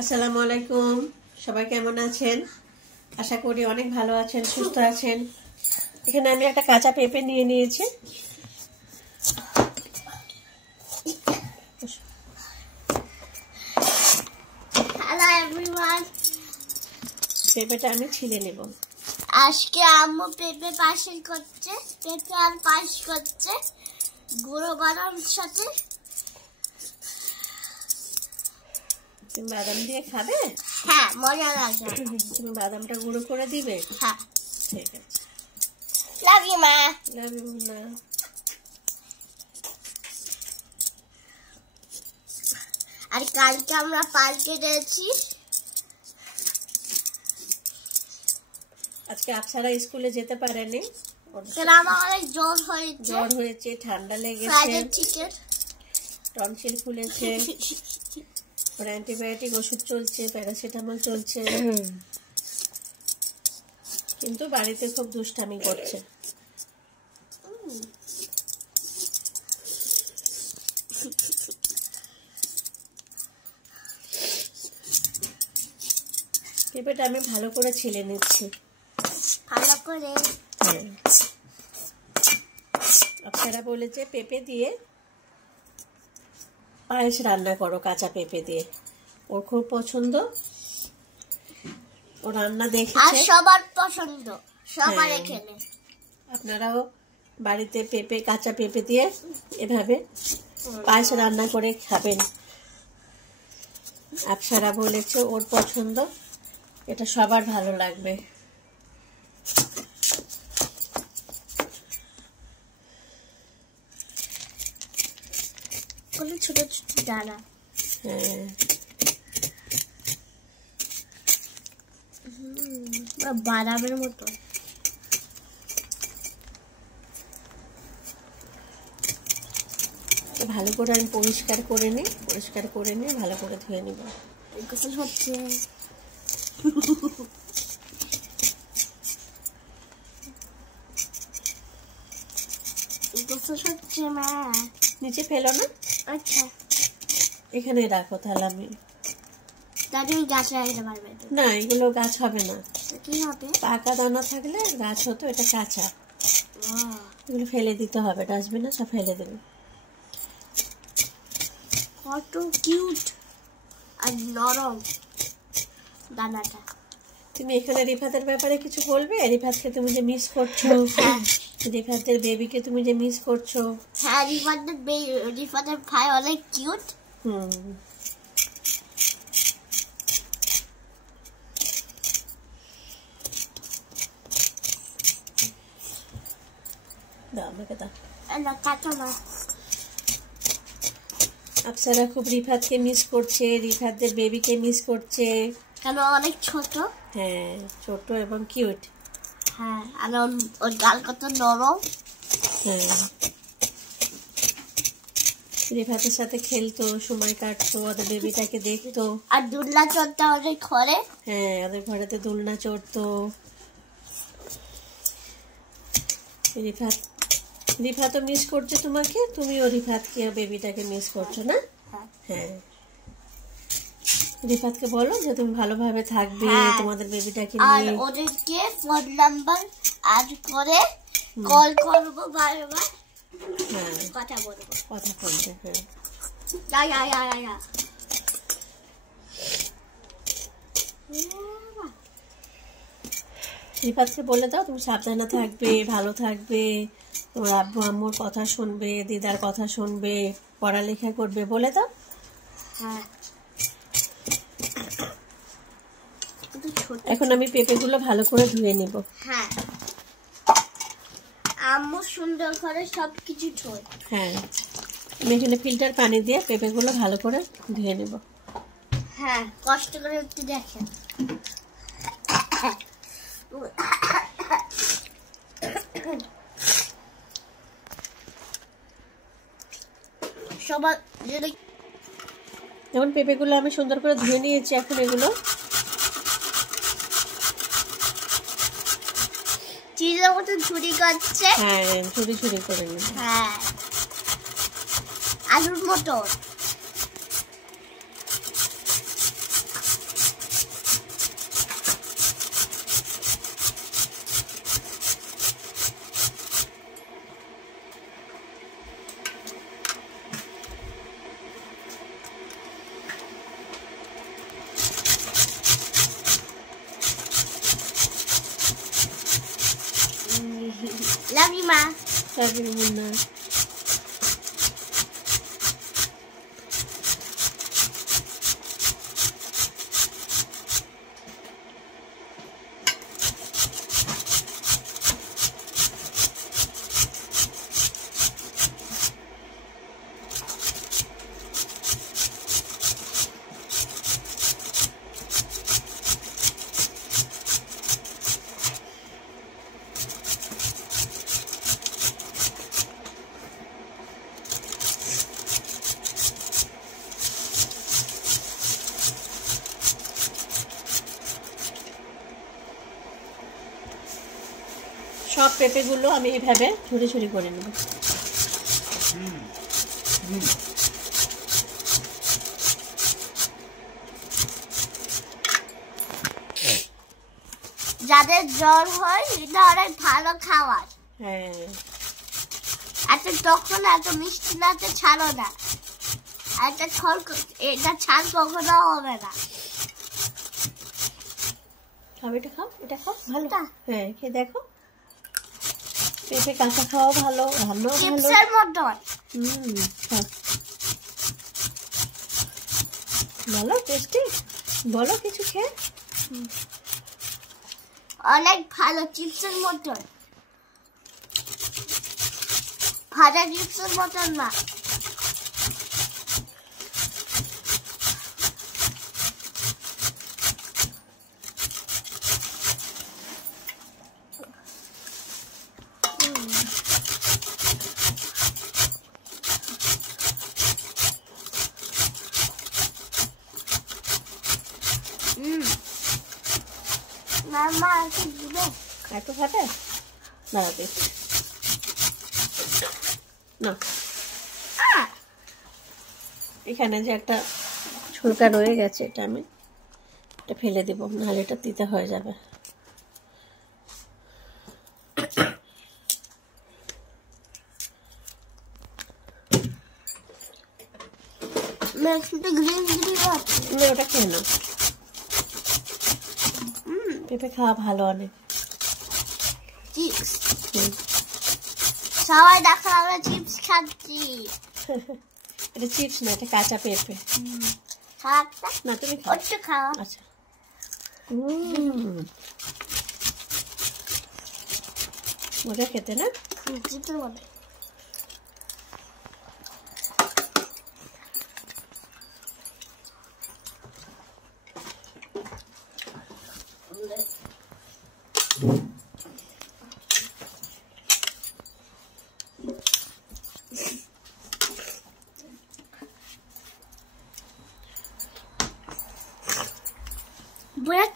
আসসালামু আলাইকুম। সবাই কেমন আছেন? আশা করি অনেক ভালো আছেন, সুস্থ আছেন। এখানে আমি একটা কাঁচা পেঁপে নিয়ে নিয়েছি। হ্যালো এভরিওয়ান, পেঁপেটা আমি ছিলে নেব। আজকে আম্মু পেঁপে পায়েস করছে, পেঁপে আর পায়েস করছে গুঁড়ো বাদামের সাথে। তুমি বাদাম দিয়ে খাবে? হ্যাঁ, মজা লাগবে। তুমি বাদামটা গুঁড়ো করে দিবে? হ্যাঁ, ঠিক আছে। লাভ ইউ মা। লাভ ইউ না। আর কালকে আমরা পার্কে গেছি। আজকে আফসারা স্কুলে যেতে পারেনি। আমার অনেক জ্বর হয়েছে, ঠান্ডা লেগেছে, টনসিল ফুলেছে, ওর অ্যান্টিবায়োটিক ওষুধ চলছে, প্যারাসিটামল চলছে, কিন্তু বাড়িতে খুব দুষ্টামি করছে। পেঁপেটা আমি ভালো করে ছিলে নিচ্ছি। ভালো করে। হ্যাঁ, আপনারা বলেছে পেঁপে দিয়ে পায়েস রান্না করো, কাঁচা পেঁপে দিয়ে। ওর খুব পছন্দ, ও রান্না দেখেছে, সবার পছন্দ, সবার এখানে। আপনারাও বাড়িতে পেঁপে, কাঁচা পেঁপে দিয়ে এভাবে পায়েস রান্না করে খাবেন। আপনারা বলেছে ওর পছন্দ, এটা সবার ভালো লাগবে। ছোট ছোট দানা। হ্যাঁ, বাদামের মতো। ভালো করে আমি পরিষ্কার করে নিই, ভালো করে ধুয়ে নিব। গোসল হচ্ছে। গোসল হচ্ছে মা। নিচে ফেলো না। আচ্ছা, এখানে রাখো, তাহলে আমি দাদু গাছ লাগাতে পারবে না, এগুলো গাছ হবে না। কি হবে? পাকা দানা থাকলে গাছ হতো, এটা কাঁচা। এগুলো ফেলে দিতে হবে, ডাস্টবিনে সব ফেলে দেবে। কত কিউট আর নরম দানাটা। তুমি এখানে রিফাতের ব্যাপারে কিছু বলবে? রিফাতকে তুমি যে মিস করছো, রিফাতের বেবিকে তুমি যে মিস করছো। হ্যাঁ, রিফাতের ভাই অনেক কিউট। দাও আমাকে, দাও। কাটো না। আফসারা খুব রিফাতকে মিস করছে, রিফাতের বেবিকে মিস করছে। কেন? অনেক ছোট। হ্যাঁ, ছোট এবং কিউট। হ্যাঁ, আর ওর গাল কত নরম। হ্যাঁ, রিফাতের সাথে খেলতো, সময় কাটতো, ওদের বেবিটাকে দেখতো। আর দুলনা চড়তে অনেক ঘরে। হ্যাঁ, ওদের ঘরেতে দোলনা চড়তো। রিফাতও মিস করছে তোমাকে, তুমিও রিফাতকে বেবিটাকে মিস করছো না? হ্যাঁ, রিফাতকে বলো যে তুমি ভালোভাবে থাকবে তোমাদের বেবিটাকে নিয়ে। আর ওদেরকে ফোন নাম্বার অ্যাড করে কল করবো, বারবার কথা বলবো, কথা বলবে। হ্যাঁ, রিফাতকে বলে দাও তুমি সাবধানে থাকবে, ভালো থাকবে, তোমার আব্বু আম্মুর কথা শুনবে, দিদার কথা শুনবে, পড়ালেখা করবে, বলে দাও। হ্যাঁ, এখন আমি পেঁপেগুলো ভালো করে ধুয়ে নিব। হ্যাঁ, আম্মু সুন্দর করে সবকিছু ধোয়। হ্যাঁ, আমি এখানে ফিল্টার পানি দিয়ে পেঁপেগুলো ভালো করে ধুয়ে নেব। হ্যাঁ, কষ্ট করে একটু দেখেন। সবার যেমন পেঁপেগুলো আমি সুন্দর করে ধুয়ে নিয়েছি, এখন এগুলো চিজের মতো ঝুড়ি করছে। হ্যাঁ, ঝুড়ি ঝুড়ি করে নেব। হ্যাঁ, আলুর মতো। লাভ ইউ মা। তারপরে মুন্না সব পেঁপেগুলো আমি এইভাবে ঝুড়ি ঝুড়ি করে নেব। যাদের জ্বর হয় এটা অনেক ভালো খাবার। হ্যাঁ, এত তখন এত মিষ্টি না ছাড়ো না, এটা ছাড় কখনো হবে না। খাও, এটা খাও, এটা খাও, ভালো। হ্যাঁ, খেয়ে দেখো। পেঁপে কাঁচা খাওয়া ভালো, রান্নাও ভালো। চিপসের মতন। ভালো টেস্টি। বলো কিছু খেয়ে। অনেক ভালো, চিপসের মতন, ভাজা চিপসের মতন না। মামা একটু দিবে, একটু খাবে? দাঁড়াতে না, এখানে যে একটা ছুলকা রয়ে গেছে, এটা আমি এটা ফেলে দেবো, নাহলে এটা তিতা হয়ে যাবে। ওটা খেয়ে নাও। পেঁপে খাওয়া ভালো অনেক। চিপস সবাই দেখো আমরা চিপস খাচ্ছি। এটা চিপস না, এটা কাঁচা পেঁপে। না তুমি খাও। একটু খাও। আচ্ছা, মজা খেতে না? চিপসের মতো।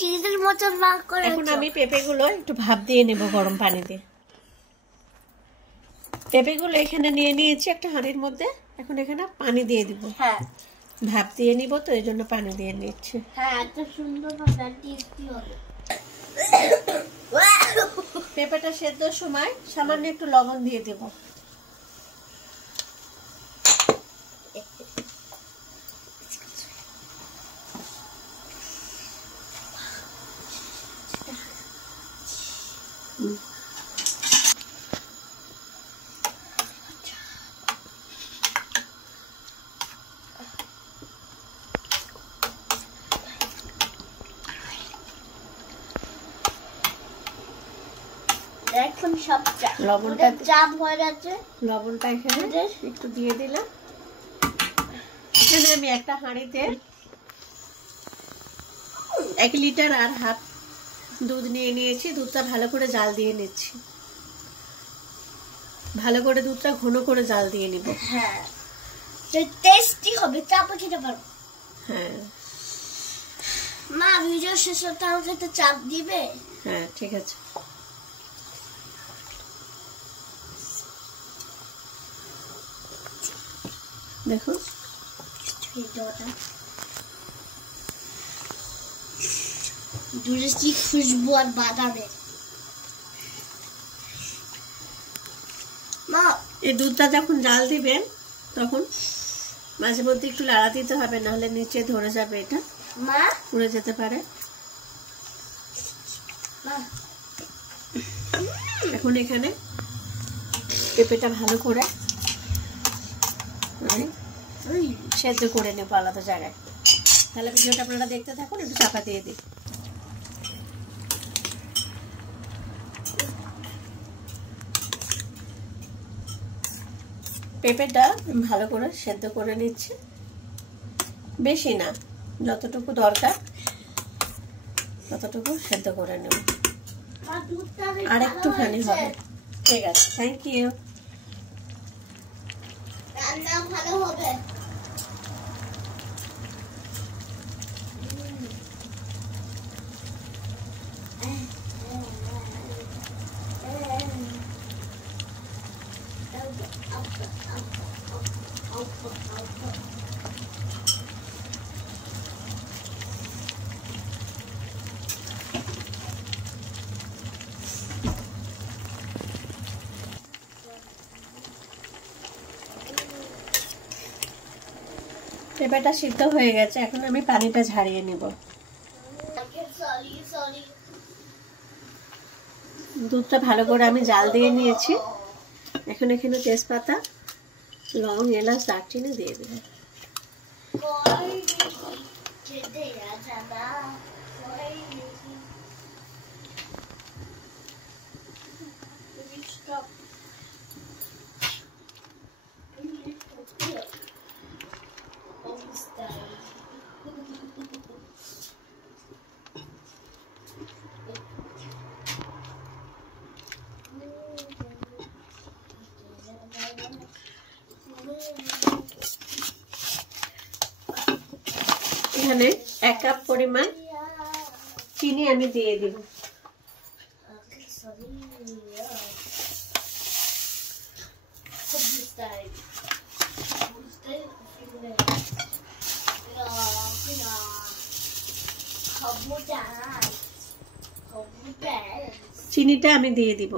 চিজের মতন না করে এখন আমি পেঁপেগুলো একটু ভাপ দিয়ে নেব গরম পানি দিয়ে। পেঁপেগুলো এখানে নিয়ে নিয়েছি একটা হাঁড়ির মধ্যে। এখন এখানে পানি দিয়ে দিব। হ্যাঁ, ভাপ দিয়ে নিব তো, এই জন্য পানি দিয়ে নিচ্ছি। হ্যাঁ, এত সুন্দর হবে, টেস্টি হবে। পেঁপেটা সেদ্ধর সময় সামান্য একটু লবণ দিয়ে দেব। এখন সব লবণটা চাপ হয়ে যাচ্ছে। লবণটা এখানে একটু দিয়ে দিলাম। এখানে আমি একটা হাঁড়িতে 1 লিটার আর হাফ দুধ নিয়ে নিয়েছি। দুধটা ভালো করে জাল দিয়ে নিচ্ছি। ভালো করে দুধটা ঘন করে জাল দিয়ে নিব। হ্যাঁ, টেস্টি হবে, চাপও খেতে পারো। হ্যাঁ মা, ভিডিও শেষ হতে আমাকে তো চাপ দিবে। হ্যাঁ, ঠিক আছে। দেখো দুধের কি খুশবু আর বাদামের। মা, এই দুধটা যখন জাল দিবেন তখন মাঝে মধ্যে একটু লাড়া দিতে হবে, নাহলে নিচে ধরে যাবে, এটা মা পুড়ে যেতে পারে। এখন এখানে পেঁপেটা ভালো করে সেদ্ধ করে নেবো আলাদা জায়গায়। তাহলে ভিডিওটা আপনারা দেখতে থাকুন, একটু চাপা দিয়ে দিই। পেঁপেটা ভালো করে সেদ্ধ করে নিচ্ছি, বেশি না, যতটুকু দরকার ততটুকু সেদ্ধ করে নেব। আর একটুখানি হবে। ঠিক আছে, থ্যাংক ইউ। রান্না ভালো হবে। পেঁপেটা সিদ্ধ হয়ে গেছে, এখন আমি পানিটা ঝারিয়ে নিব। দুধটা ভালো করে আমি জাল দিয়ে নিয়েছি। এখন এখানে তেজপাতা, লং, এলাচ, দারচিনি দিয়ে দেব। এখানে 1 কাপ পরিমাণ চিনি আমি দিয়ে দিব। চিনিটা আমি দিয়ে দিব।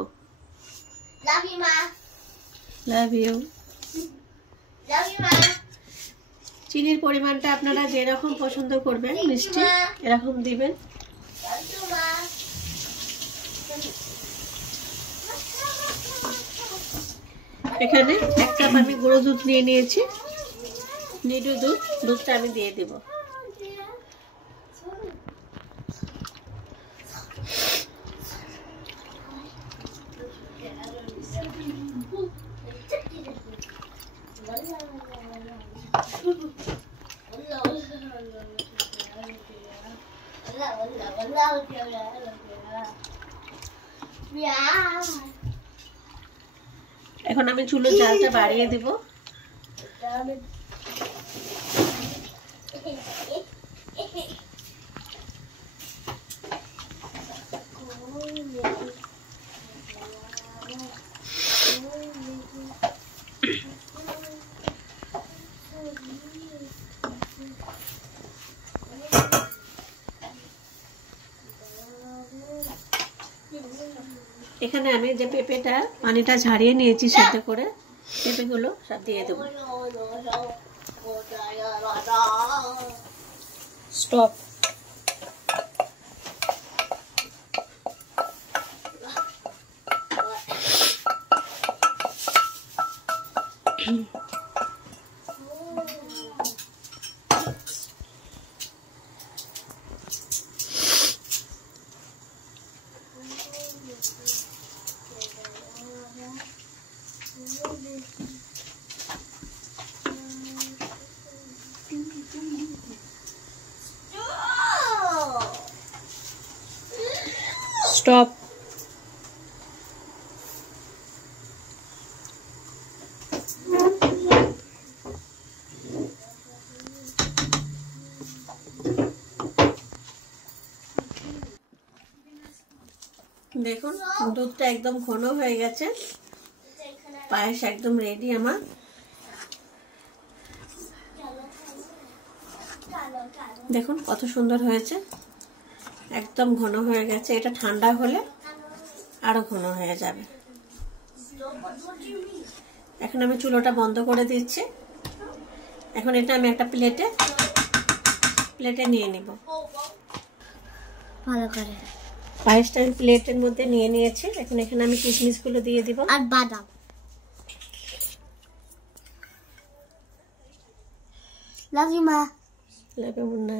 Love you. চিনির পরিমাণটা আপনারা যেরকম পছন্দ করবেন মিষ্টি এরকম দিবেন। এখানে 1 কাপ আমি গুঁড়ো দুধ নিয়ে নিয়েছি, নিডু দুধ। দুধটা আমি দিয়ে দিব। এখন আমি চুলোর জালটা বাড়িয়ে দিব। এখানে আমি যে পেঁপেটা পানিটা ঝারিয়ে নিয়েছি সেদ্ধ করে, পেঁপেগুলো সব দিয়ে দেবো। স্টপ। স্টপ। দেখুন দুধটা একদম ঘন হয়ে গেছে, পায়েস একদম রেডি আমার। দেখুন কত সুন্দর হয়েছে, একদম ঘন হয়ে গেছে। এটা ঠান্ডা হলে আরো ঘন হয়ে যাবে। এখন আমি চুলোটা বন্ধ করে দিচ্ছি। এখন এটা আমি একটা প্লেটে নিয়ে নিব। ভালো করে পায়েসটা আমি প্লেটের মধ্যে নিয়ে নিয়েছি। এখন এখানে আমি কিশমিশগুলো দিয়ে দিব আর বাদাম। লাভ ইউ মা। লাগে মুন্না।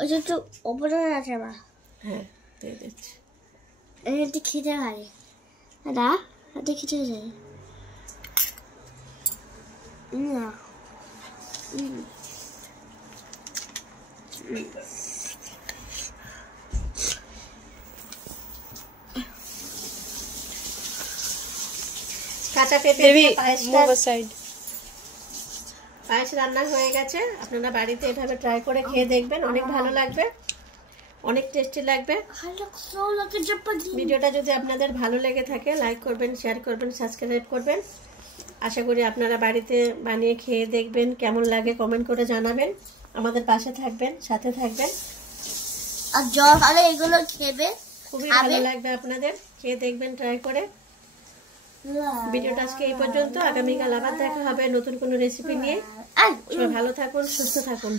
ওই যে একটু ওপরে আছে মা। হ্যাঁ দিয়ে দিচ্ছি। একটু খেতে পারে না, একটু খেতে যায় না। কাঁচা পেঁপে দিয়ে পায়েস রান্না হয়ে গেছে। আপনারা বাড়িতে এভাবে ট্রাই করে খেয়ে দেখবেন, অনেক ভালো লাগবে, অনেক টেস্টি লাগবে। ভিডিওটা যদি আপনাদের ভালো লেগে থাকে লাইক করবেন, শেয়ার করবেন, সাবস্ক্রাইব করবেন। আশা করি আপনারা বাড়িতে বানিয়ে খেয়ে দেখবেন, কেমন লাগে কমেন্ট করে জানাবেন। আমাদের পাশে থাকবেন, সাথে থাকবেন। আর জ্বর হলে এগুলো খেবে, খুবই ভালো লাগবে আপনাদের, খেয়ে দেখবেন ট্রাই করে। ভিডিওটা আজকে এই পর্যন্ত। আগামীকাল আবার দেখা হবে নতুন কোনো রেসিপি নিয়ে। সবাই ভালো থাকুন, সুস্থ থাকুন।